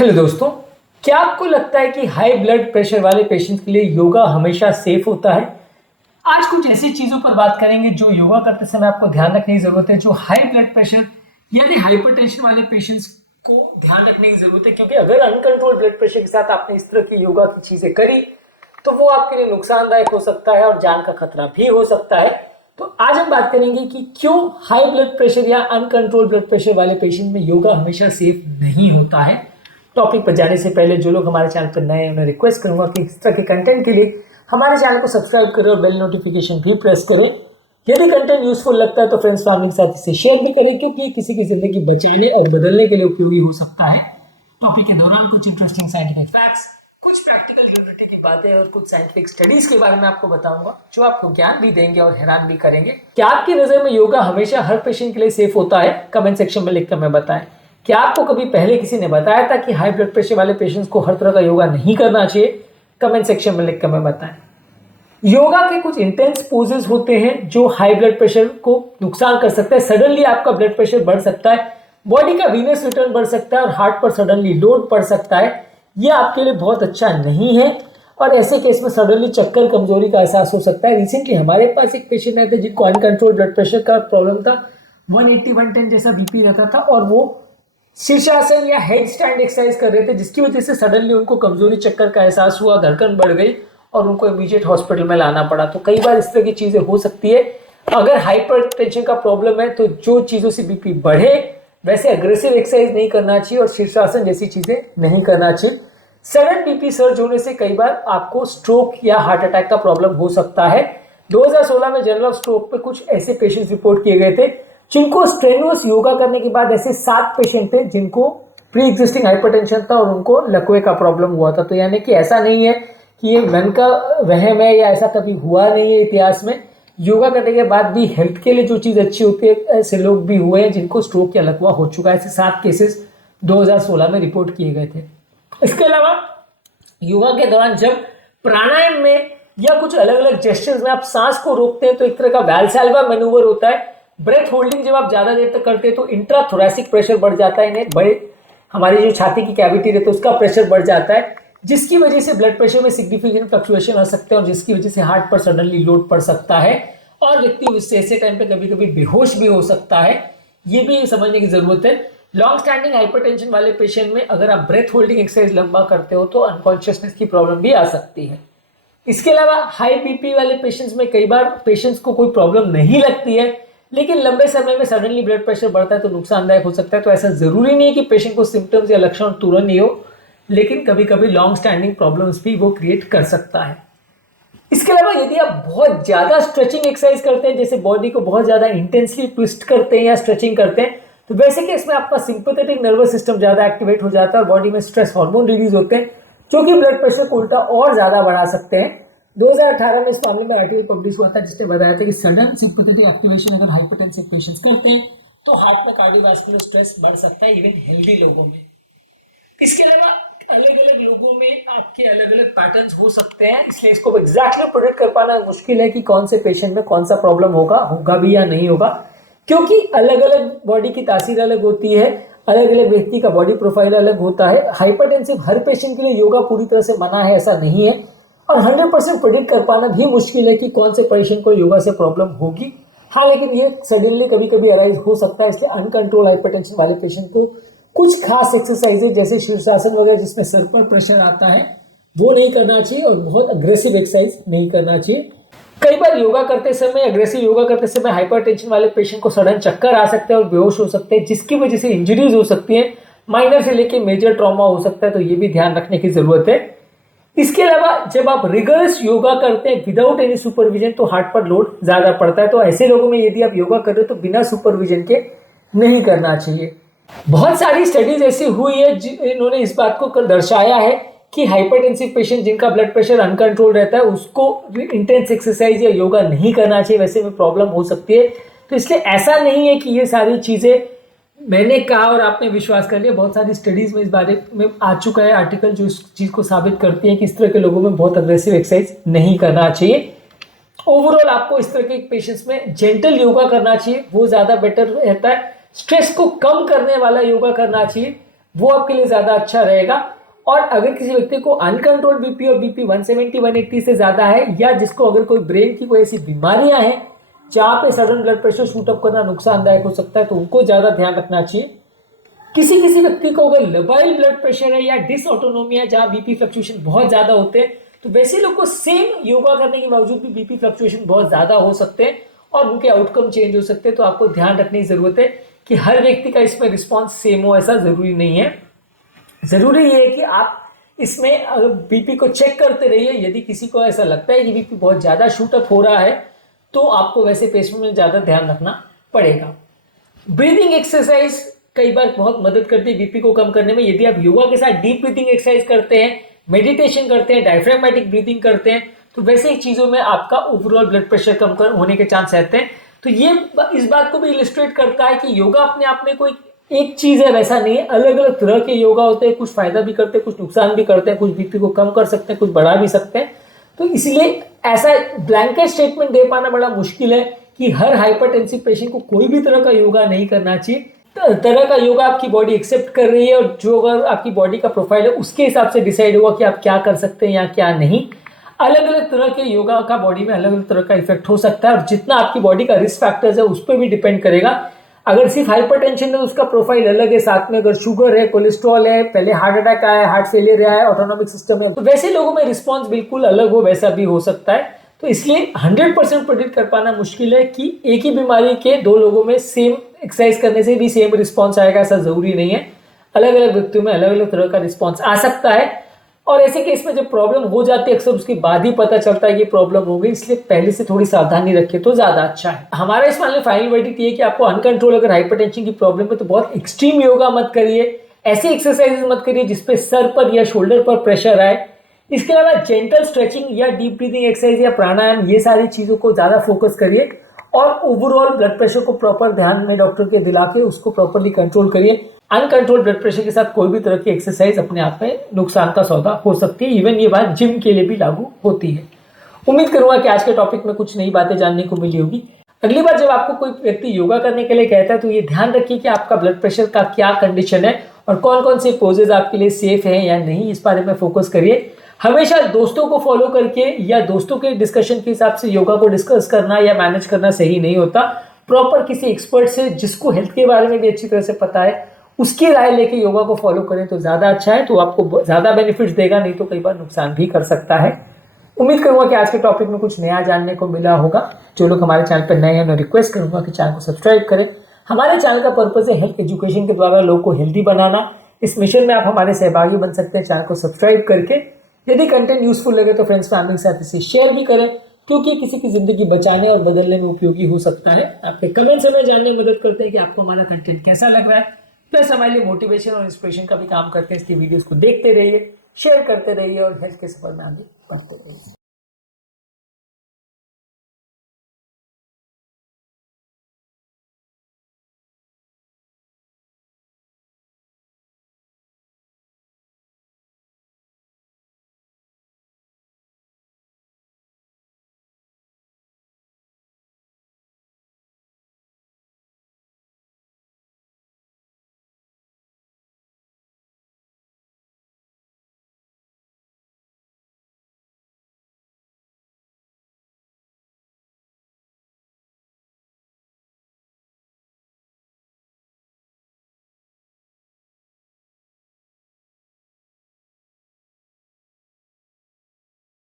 Hello दोस्तों, क्या आपको लगता है कि हाई ब्लड प्रेशर वाले पेशेंट्स के लिए योगा हमेशा सेफ होता है? आज कुछ ऐसी चीजों पर बात करेंगे जो योगा करते समय आपको ध्यान रखने की जरूरत है, जो हाई ब्लड प्रेशर यानी हाइपरटेंशन वाले पेशेंट्स को ध्यान रखने की जरूरत है। क्योंकि अगर अनकंट्रोल ब्लड प्रेशर के साथ आपने इस तरह की योगा की चीजें करी तो वो आपके लिए नुकसानदायक हो सकता है और जान का खतरा भी हो सकता है। तो आज हम बात करेंगे कि क्यों हाई ब्लड प्रेशर या अनकंट्रोल ब्लड प्रेशर वाले पेशेंट में योगा हमेशा सेफ नहीं होता है। टॉपिक पर जाने से पहले जो लोग हमारे चैनल पर नए हैं उन्हें रिक्वेस्ट करूंगा कि इस तरह के कंटेंट के लिए हमारे चैनल को सब्सक्राइब करें और बेल नोटिफिकेशन भी प्रेस करें। यदि कंटेंट यूजफुल लगता है तो फ्रेंड्स फैमिली के साथ इसे शेयर भी करें, क्योंकि किसी की जिंदगी बचाने और बदलने के लिए उपयोगी हो सकता है। टॉपिक के दौरान कुछ इंटरेस्टिंग साइंटिफिक फैक्ट्स, कुछ प्रैक्टिकल रिलेटेड की बातें और कुछ साइंटिफिक स्टडीज के बारे में आपको बताऊंगा, जो आपको ज्ञान भी देंगे और हैरान भी करेंगे। क्या आपकी नजर में योगा हमेशा हर पेशेंट के लिए सेफ होता है? कमेंट सेक्शन में लिखकर हमें बताएं। क्या आपको कभी पहले किसी ने बताया था कि हाई ब्लड प्रेशर वाले पेशेंट्स को हर तरह का योगा नहीं करना चाहिए? कमेंट सेक्शन में लिखकर हमें बताएं। योगा के कुछ इंटेंस पोजेस होते हैं जो हाई ब्लड प्रेशर को नुकसान कर सकते हैं। सडनली आपका ब्लड प्रेशर बढ़ सकता है, बॉडी का वीनस रिटर्न बढ़ सकता है और हार्ट पर सडनली लोड पड़ सकता है। यह आपके लिए बहुत अच्छा नहीं है और ऐसे केस में सडनली चक्कर, कमजोरी का एहसास हो सकता है। रिसेंटली हमारे पास एक पेशेंट आए थे जिनको अनकंट्रोल ब्लड प्रेशर का प्रॉब्लम था, 180-110 जैसा बीपी रहता था और वो शीर्षासन या हेड स्टैंड एक्सरसाइज कर रहे थे, जिसकी वजह से सडनली उनको कमजोरी, चक्कर का एहसास हुआ, धड़कन बढ़ गई और उनको इमीडिएट हॉस्पिटल में लाना पड़ा। तो कई बार इस तरह की चीजें हो सकती है। अगर हाइपरटेंशन का प्रॉब्लम है तो जो चीजों से बीपी बढ़े वैसे अग्रेसिव एक्सरसाइज नहीं करना चाहिए और शीर्षासन जैसी चीजें नहीं करना चाहिए। सडन बीपी सर्ज होने से कई बार आपको स्ट्रोक या हार्ट अटैक का प्रॉब्लम हो सकता है। 2016 में जर्नल ऑफ स्ट्रोक पे कुछ ऐसे पेशेंट्स रिपोर्ट किए गए थे जिनको स्ट्रेनुअस योगा करने के बाद ऐसे 7 पेशेंट थे जिनको प्री एग्जिस्टिंग हाइपरटेंशन था और उनको लकवे का प्रॉब्लम हुआ था। तो यानी कि ऐसा नहीं है कि ये मन का वहम है या ऐसा कभी हुआ नहीं है इतिहास में। योगा करने के बाद भी हेल्थ के लिए जो चीज अच्छी होती है, ऐसे लोग भी हुए हैं जिनको स्ट्रोक या लकवा हो चुका है। ऐसे 7 केसेस 2016 में रिपोर्ट किए गए थे। इसके अलावा योगा के दौरान जब प्राणायाम में या कुछ अलग अलग जेस्चर्स में आप सांस को रोकते हैं तो एक तरह का वैल्साल्वा मैनूवर होता है। ब्रेथ होल्डिंग जब आप ज्यादा देर तक करते हैं तो इंट्राथोरैसिक प्रेशर बढ़ जाता है, इन्हें बड़े हमारी जो छाती की कैविटी रहती है उसका प्रेशर बढ़ जाता है, जिसकी वजह से ब्लड प्रेशर में सिग्निफिकेंट फ्लक्चुएशन हो सकते हैं और जिसकी वजह से हार्ट पर सडनली लोड पड़ सकता है और व्यक्ति उससे ऐसे टाइम पे कभी कभी बेहोश भी हो सकता है। ये भी समझने की जरूरत है। लॉन्ग स्टैंडिंग हाइपरटेंशन वाले पेशेंट में अगर आप ब्रेथ होल्डिंग एक्सरसाइज लंबा करते हो तो अनकॉन्शियसनेस की प्रॉब्लम भी आ सकती है। इसके अलावा हाई बीपी वाले पेशेंट्स में कई बार पेशेंट्स को कोई प्रॉब्लम नहीं लगती है, लेकिन लंबे समय में सडनली ब्लड प्रेशर बढ़ता है तो नुकसानदायक हो सकता है। तो ऐसा जरूरी नहीं है कि पेशेंट को सिम्टम्स या लक्षण तुरंत ही हो, लेकिन कभी कभी लॉन्ग स्टैंडिंग प्रॉब्लम्स भी वो क्रिएट कर सकता है। इसके अलावा यदि आप बहुत ज्यादा स्ट्रेचिंग एक्सरसाइज करते हैं, जैसे बॉडी को बहुत ज्यादा इंटेंसली ट्विस्ट करते हैं या स्ट्रेचिंग करते हैं, तो वैसे केस में आपका सिंपैथेटिक नर्वस सिस्टम ज्यादा एक्टिवेट हो जाता है और बॉडी में स्ट्रेस हार्मोन रिलीज होते हैं जो कि ब्लड प्रेशर को उल्टा और ज्यादा बढ़ा सकते हैं। 2018 में इस मामले में आर्टिकल पब्लिश हुआ था जिसने बताया था कि सडन सिंपैथेटिक एक्टिवेशन अगर हाइपरटेंसिव पेशेंट्स करते हैं तो हार्ट में कार्डियोवैस्कुलर स्ट्रेस बढ़ सकता है, इवन हेल्दी लोगों में। इसके अलावा अलग अलग लोगों में आपके अलग अलग पैटर्न्स हो सकते हैं, इसलिए इसको एग्जैक्टली प्रेडिक्ट कर पाना मुश्किल है कि कौन से पेशेंट में कौन सा प्रॉब्लम होगा भी या नहीं होगा, क्योंकि अलग अलग बॉडी की तासीर अलग होती है, अलग अलग व्यक्ति का बॉडी प्रोफाइल अलग होता है। हाइपरटेंसिव हर पेशेंट के लिए योगा पूरी तरह से मना है ऐसा नहीं है और 100% प्रेडिक्ट कर पाना भी मुश्किल है कि कौन से पेशेंट को योगा से प्रॉब्लम होगी। हाँ, लेकिन ये सडनली कभी कभी अराइज हो सकता है, इसलिए अनकंट्रोल हाइपरटेंशन वाले पेशेंट को कुछ खास एक्सरसाइजेज जैसे शीर्षासन वगैरह जिसमें सर पर प्रेशर आता है वो नहीं करना चाहिए और बहुत अग्रेसिव एक्सरसाइज नहीं करना चाहिए। कई बार योगा करते समय, अग्रेसिव योगा करते समय हाइपरटेंशन वाले पेशेंट को सडन चक्कर आ सकते हैं और बेहोश हो सकते हैं, जिसकी वजह से इंजरीज हो सकती है, माइनर से लेके मेजर ट्रॉमा हो सकता है। तो ये भी ध्यान रखने की जरूरत है। इसके अलावा जब आप रिगरस योगा करते हैं विदाउट एनी सुपरविजन तो हार्ट पर लोड ज्यादा पड़ता है। तो ऐसे लोगों में यदि आप योगा कर रहे हो तो बिना सुपरविजन के नहीं करना चाहिए। बहुत सारी स्टडीज ऐसी हुई है जिन्होंने इस बात को दर्शाया है कि हाइपरटेंसिव पेशेंट जिनका ब्लड प्रेशर अनकंट्रोल रहता है उसको इंटेंस एक्सरसाइज या योगा नहीं करना चाहिए, वैसे में प्रॉब्लम हो सकती है। तो इसलिए ऐसा नहीं है कि ये सारी चीजें मैंने कहा और आपने विश्वास कर लिया। बहुत सारी स्टडीज में इस बारे में आ चुका है आर्टिकल जो इस चीज को साबित करती है कि इस तरह के लोगों में बहुत अग्रेसिव एक्सरसाइज नहीं करना चाहिए। ओवरऑल आपको इस तरह के पेशेंट्स में जेंटल योगा करना चाहिए, वो ज्यादा बेटर रहता है। स्ट्रेस को कम करने वाला योगा करना चाहिए। वो आपके लिए ज्यादा अच्छा रहेगा। और अगर किसी व्यक्ति को अनकंट्रोल बीपी और बीपी 170 180 से ज्यादा है, या जिसको अगर कोई ब्रेन की कोई ऐसी बीमारियां हैं जहां पे sudden blood pressure shoot up करना नुकसानदायक हो सकता है, तो उनको ज्यादा ध्यान रखना चाहिए। किसी किसी व्यक्ति को अगर लबाइल ब्लड प्रेशर है या डिसऑटोनोमिया जहां बीपी फ्लक्चुएशन बहुत ज्यादा होते हैं, तो वैसे लोग को सेम योगा करने के बावजूद भी बीपी फ्लक्चुएशन बहुत ज्यादा हो सकते हैं और उनके आउटकम चेंज हो सकते हैं। तो आपको ध्यान रखने की जरूरत है कि हर व्यक्ति का इसमें रिस्पॉन्स सेम हो, ऐसा जरूरी नहीं है। जरूरी ये है कि आप इसमें बीपी को चेक करते रहिए। यदि किसी को ऐसा लगता है कि बीपी बहुत ज्यादा शूटअप हो रहा है, तो आपको वैसे पेशेंट में ज्यादा ध्यान रखना पड़ेगा। ब्रीदिंग एक्सरसाइज कई बार बहुत मदद करती है बीपी को कम करने में। यदि आप योगा के साथ डीप ब्रीदिंग एक्सरसाइज करते हैं, मेडिटेशन करते हैं, डायफ्रागमेटिक ब्रीदिंग करते हैं, तो वैसे ही चीजों में आपका ओवरऑल ब्लड प्रेशर कम होने के चांस रहते हैं। तो ये इस बात को भी इलिस्ट्रेट करता है कि योगा अपने आप में कोई एक चीज है वैसा नहीं है। अलग अलग तरह के योगा होते हैं, कुछ फायदा भी करते हैं, कुछ नुकसान भी करते हैं, कुछ बीपी को कम कर सकते हैं, कुछ बढ़ा भी सकते हैं। तो इसलिए ऐसा ब्लैंकेट स्टेटमेंट दे पाना बड़ा मुश्किल है कि हर हाइपरटेंसिव पेशेंट को कोई भी तरह का योगा नहीं करना चाहिए। तरह का योगा आपकी बॉडी एक्सेप्ट कर रही है, और जो अगर आपकी बॉडी का प्रोफाइल है उसके हिसाब से डिसाइड होगा कि आप क्या कर सकते हैं या क्या नहीं। अलग अलग तरह के योगा का बॉडी में अलग अलग तरह का इफेक्ट हो सकता है, और जितना आपकी बॉडी का रिस्क फैक्टर्स है उस पर भी डिपेंड करेगा। अगर सिर्फ हाइपरटेंशन है उसका प्रोफाइल अलग है, साथ में अगर शुगर है, कोलेस्ट्रॉल है, पहले हार्ट अटैक आया है, हार्ट फेलियर आया है, ऑटोनॉमिक सिस्टम है, तो वैसे लोगों में रिस्पॉन्स बिल्कुल अलग हो, वैसा भी हो सकता है। तो इसलिए 100% प्रेडिक्ट कर पाना मुश्किल है कि एक ही बीमारी के दो लोगों में सेम एक्सरसाइज करने से भी सेम रिस्पॉन्स आएगा, ऐसा जरूरी नहीं है। अलग अलग व्यक्तियों में अलग अलग तरह का रिस्पॉन्स आ सकता है, और ऐसे केस में जब प्रॉब्लम हो जाती है अक्सर उसके बाद ही पता चलता है कि प्रॉब्लम हो गई। इसलिए पहले से थोड़ी सावधानी रखे तो ज्यादा अच्छा है। हमारा इस मामले में फाइनल वर्डिक्ट ये है कि आपको अनकंट्रोल अगर हाइपरटेंशन की प्रॉब्लम है तो बहुत एक्सट्रीम योगा मत करिए, ऐसी एक्सरसाइज मत करिए जिसपे सर पर या शोल्डर पर प्रेशर आए। इसके अलावा जेंटल स्ट्रेचिंग या डीप ब्रीदिंग एक्सरसाइज या प्राणायाम, ये सारी चीजों को ज्यादा फोकस करिए, और ओवरऑल ब्लड प्रेशर को प्रॉपर ध्यान में डॉक्टर के दिला के उसको प्रॉपरली कंट्रोल करिए। अनकंट्रोल ब्लड प्रेशर के साथ कोई भी तरह की एक्सरसाइज अपने आप में नुकसान का सौदा हो सकती है। इवन ये बात जिम के लिए भी लागू होती है। उम्मीद करूंगा कि आज के टॉपिक में कुछ नई बातें जानने को मिली होगी। अगली बार जब आपको कोई व्यक्ति योगा करने के लिए कहता है तो ये ध्यान रखिए कि आपका ब्लड प्रेशर का क्या कंडीशन है और कौन कौन से पोजेज आपके लिए सेफ है या नहीं, इस बारे में फोकस करिए। हमेशा दोस्तों को फॉलो करके या दोस्तों के डिस्कशन के हिसाब से योगा को डिस्कस करना या मैनेज करना सही नहीं होता। प्रॉपर किसी एक्सपर्ट से जिसको हेल्थ के बारे में भी अच्छी तरह से पता है उसकी राय लेके योगा को फॉलो करें तो ज्यादा अच्छा है, तो आपको ज्यादा बेनिफिट्स देगा, नहीं तो कई बार नुकसान भी कर सकता है। उम्मीद करूंगा कि आज के टॉपिक में कुछ नया जानने को मिला होगा। जो लोग हमारे चैनल पर नए हैं मैं रिक्वेस्ट करूंगा कि चैनल को सब्सक्राइब करें। हमारे चैनल का पर्पज है हेल्थ एजुकेशन के द्वारा लोगों को हेल्दी बनाना। इस मिशन में आप हमारे सहभागी बन सकते हैं चैनल को सब्सक्राइब करके। यदि कंटेंट यूजफुल लगे तो फ्रेंड्स फैमिली के साथ इसे शेयर भी करें, क्योंकि किसी की जिंदगी बचाने और बदलने में उपयोगी हो सकता है। आपके कमेंट्स हमें जानने में मदद करते हैं कि आपको हमारा कंटेंट कैसा लग रहा है। प्लस हमारे लिए मोटिवेशन और इंस्पिरेशन का भी काम करते हैं। इसकी वीडियोस को देखते रहिए, शेयर करते रहिए और हेल्थ के सफर में आगे बढ़ते रहिए।